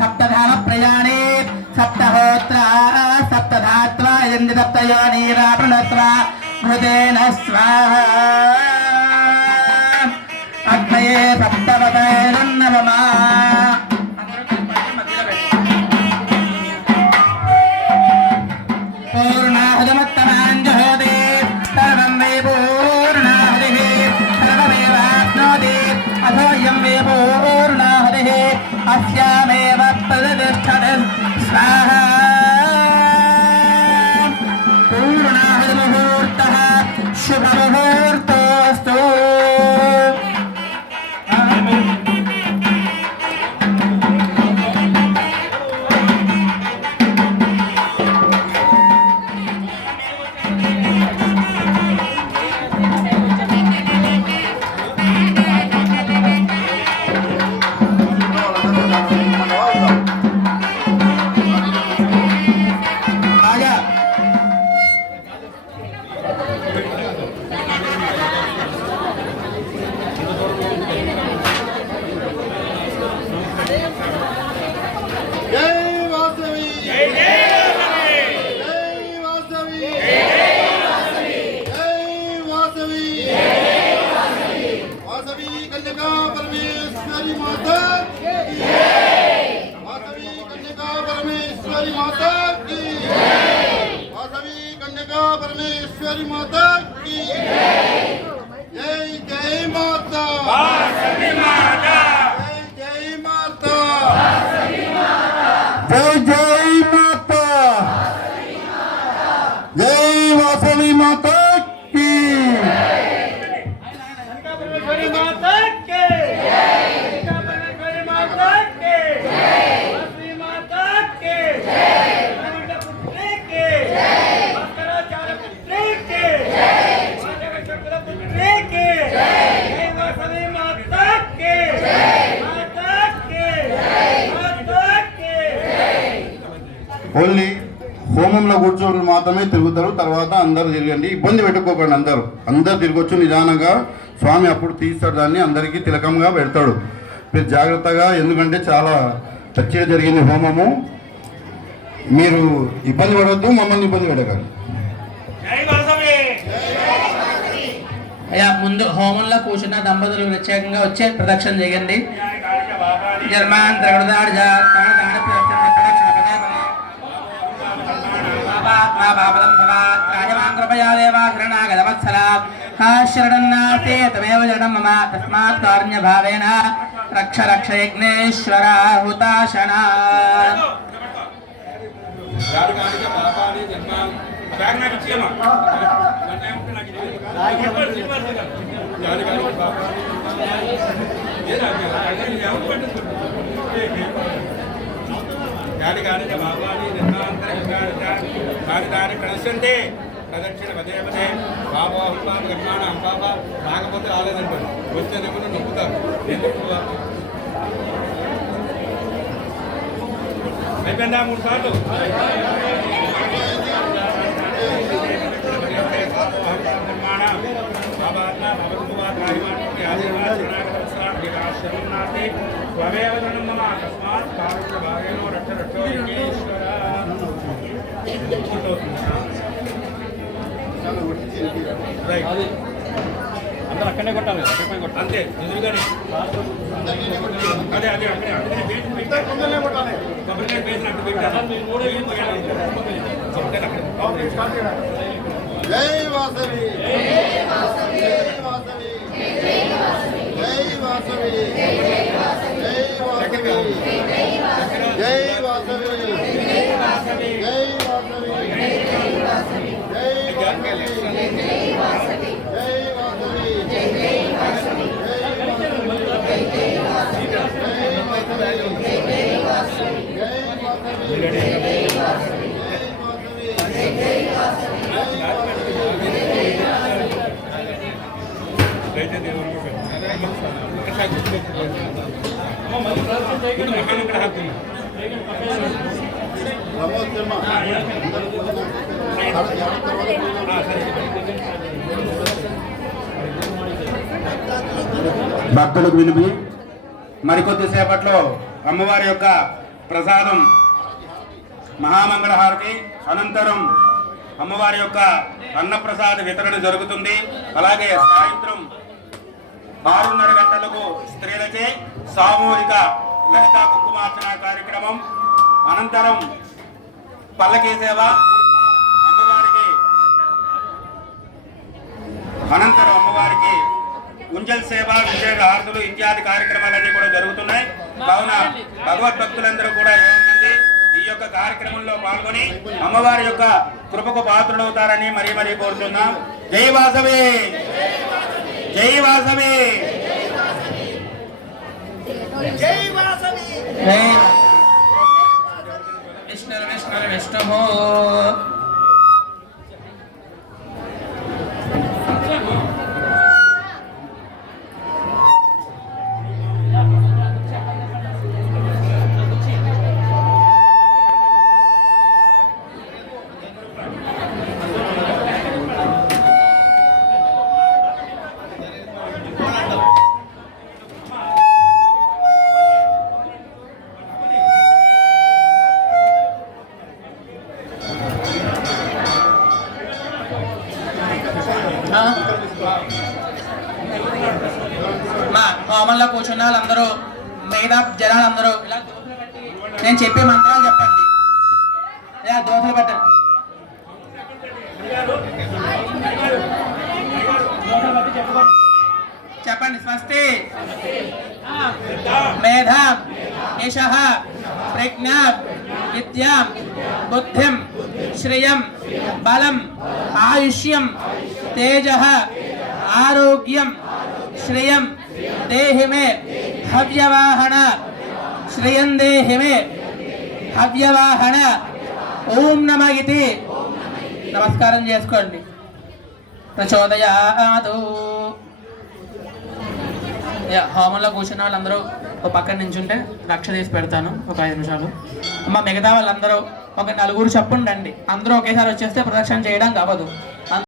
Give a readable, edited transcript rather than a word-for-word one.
सप्तधाम प्रयाणे सप्तहोत्रा सप्तधात्वा यन्ति सप्तयोनिराप्रणत्वा घृतेन स्वाहा अग्नये सप्तवतैरन्नवमा पूर्णाहुतमुत्तमाञ्जहोति सर्वं वै पूर्णाहुतिः सर्वमेवाप्नोति अथोऽयं वै पूर्णाहुतिः अस्यामेव प्रतिष्ठति स्वाहा पूर्णाहुतिमुहूर्तः शुभमुहूर्तोऽस्तु। परमेश्वरी माता की जय जय माता वासवी माता जय माता जय जय माता जय वासवी माता की परमेश्वरी माता के परमेश्वरी माता के वासवी माता के ఓన్లీ హోమంలో కూర్చోని మాత్రమే తిరుగుతారు. తర్వాత అందరూ తిరగండి, ఇబ్బంది పెట్టుకోకండి. అందరు తిరగొచ్చు నిదానంగా. స్వామి అప్పుడు తీస్తాడు దాన్ని, అందరికీ తిలకంగా పెడతాడు. మీరు జాగ్రత్తగా, ఎందుకంటే చాలా చర్చగా జరిగింది హోమము. మీరు ఇబ్బంది పడవద్దు, మమ్మల్ని ఇబ్బంది పెట్టకండి. అయ్యా ముందు హోమంలో కూర్చున్న దంపతులు ప్రత్యేకంగా వచ్చే ప్రదక్షిణ చేయండి. తస్మాత్ కారుణ్యభావేన రక్ష రక్ష యజ్ఞేశ్వర హుతాశన. ప్రదక్షిణ పదే పదే బాబా హుల్మాన్ గర్మాణ బాబా రాకపోతే రాలేదంటారు, వస్తేనేమో నొప్పుతారు. ఎందుకు అయిపోయిందా? 3 సార్లు స్వమేవ మమ తస్మాత్ భాగేనో రక్ష రక్షో యజ్ఞేశ్వర. అందరూ అక్కడే కొట్టాలి అంతే ఎదురుగానే అదే అదే అక్కడే కొబ్బరికాయ పేసిన అట్టు పెట్టారు జై వాసవి జై వాసవి జై వాసవి జై వాసవి జై వాసవి భక్తులకు వినిపి మరికొద్ది సేపట్లో అమ్మవారి యొక్క ప్రసాదం మహామంగళహారతి అనంతరం అమ్మవారి యొక్క అన్నప్రసాద వితరణ జరుగుతుంది. అలాగే సాయంత్రం 6:30 గంటలకు స్త్రీలచే సామూహిక లలితా కుంకుమార్చన కార్యక్రమం, అనంతరం పల్లకీ సేవ, అమ్మవారికి ఉంజల్ సేవ, విశేష హారతులు ఇత్యాది కార్యక్రమాలన్నీ కూడా జరుగుతున్నాయి. కావున భగవద్భక్తులందరూ కూడా ఏముంది ఈ యొక్క కార్యక్రమంలో పాల్గొని అమ్మవారి యొక్క కృపకు పాత్రులవుతారని మరీ మరీ కోరుతున్నాం. జై వాసవి జై వాసవి జై విష్ణు విష్ణు విష్ణు. మా హోమంలో కూర్చున్న వాళ్ళందరూ మిగతా జనాలందరూ ఇలా దోతులు పెట్టి నేను చెప్పే మంత్రాలు చెప్పండి. ఇలా దోతులు పెట్టండి. చెప్పండి. స్వస్తి మేధాం యశః ప్రజ్ఞాం విద్యాం బుద్ధిం శ్రియం బలం ఆయుష్యం తేజః ఆరోగ్యం శ్రియం దేహి మే హవ్యవాహన శ్రియం దేహి మే హవ్యవాహన. ఓం నమ ఇతి నమస్కారం చేసుకోండి. ప్రచోదయాదు. హోమంలో కూర్చున్న వాళ్ళందరూ ఒక పక్కన నించుంటే రక్ష తీసి పెడతాను ఒక 5 నిమిషాలు. అమ్మ మిగతా వాళ్ళందరూ ఒక 4 చప్పుండండి. అందరూ ఒకేసారి వచ్చేస్తే ప్రదక్షిణ చేయడానికి అవ్వదు.